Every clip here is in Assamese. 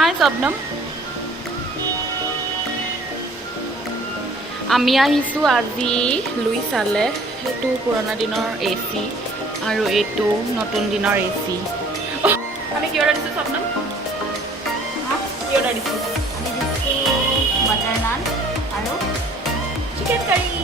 Hi Sabnam. আমি আহিছোঁ আজি লুইচালে সেইটো পুৰণা দিনৰ এচি আৰু এইটো নতুন দিনৰ এচি আমি কি অৰ্ডাৰ দিছোঁ স্বপ্নম কি অৰ্ডাৰ দিছোঁ আমি দিছোঁ বাটাৰ নান আৰু চিকেন কাৰী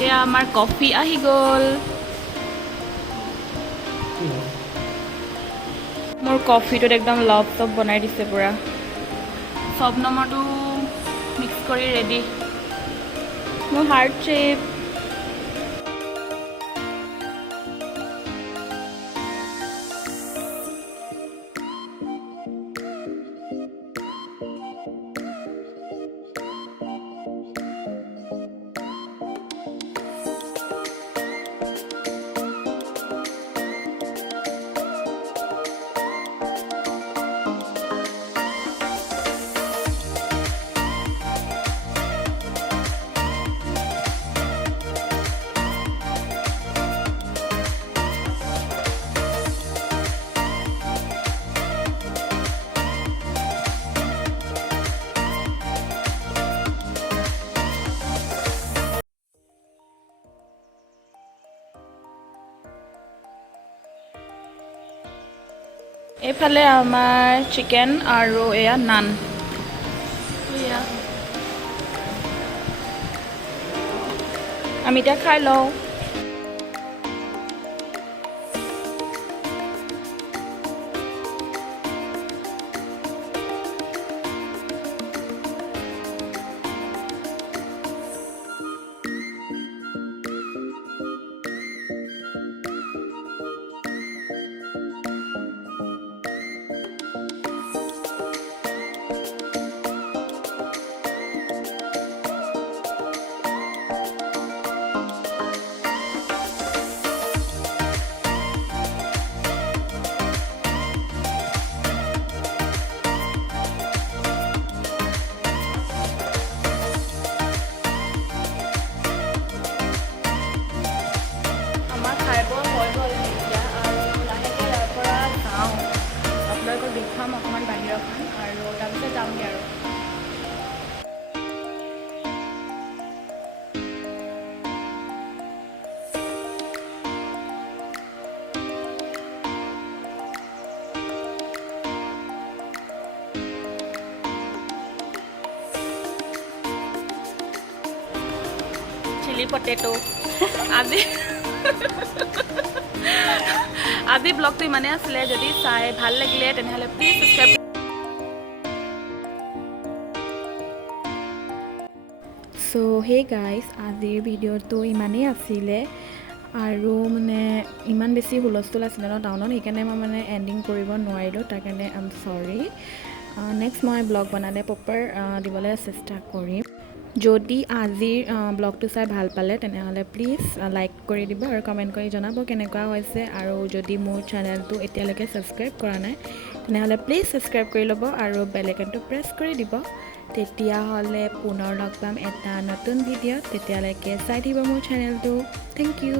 এয়া আমাৰ কফি আহি গ'ল মোৰ কফিটোত একদম লভ চব বনাই দিছে পুৰা চব নম্বৰটো মিক্স কৰি ৰেডি মোৰ হাৰ্ট শ্বেপ এইফালে আমাৰ চিকেন আৰু এয়া নান আমি এতিয়া খাই লওঁ দেখুৱাম অকণমান বাহিৰখন আৰু তাৰপিছত যামগৈ আৰু চিলি পটেটো আজি আজি ব্লগটো ইমানে আছিলে যদি চাই ভাল লাগিলে তেনেহ'লে please subscribe so hey guys আজিৰ ভিডিঅ'টো ইমানেই আছিলে আৰু মানে ইমান বেছি হুলস্থুল আছিলে ন টাউনত সেইকাৰণে মই মানে এণ্ডিং কৰিব নোৱাৰিলোঁ তাৰ কাৰণে আই এম চৰি নেক্সট মই ব্লগ বনালে প্ৰপাৰ দিবলৈ চেষ্টা কৰিম যদি আজিৰ ব্লগটো চাই ভাল পালে তেনেহ'লে প্লিজ লাইক কৰি দিব আৰু কমেণ্ট কৰি জনাব কেনেকুৱা হৈছে আৰু যদি মোৰ চেনেলটো এতিয়ালৈকে ছাবস্ক্ৰাইব কৰা নাই তেনেহ'লে প্লিজ ছাবস্ক্ৰাইব কৰি ল'ব আৰু বেল আইকনটো প্ৰেছ কৰি দিব তেতিয়াহ'লে পুনৰ লগ পাম এটা নতুন ভিডিঅ'ত তেতিয়ালৈকে চাই থাকিব মোৰ চেনেলটো থেংক ইউ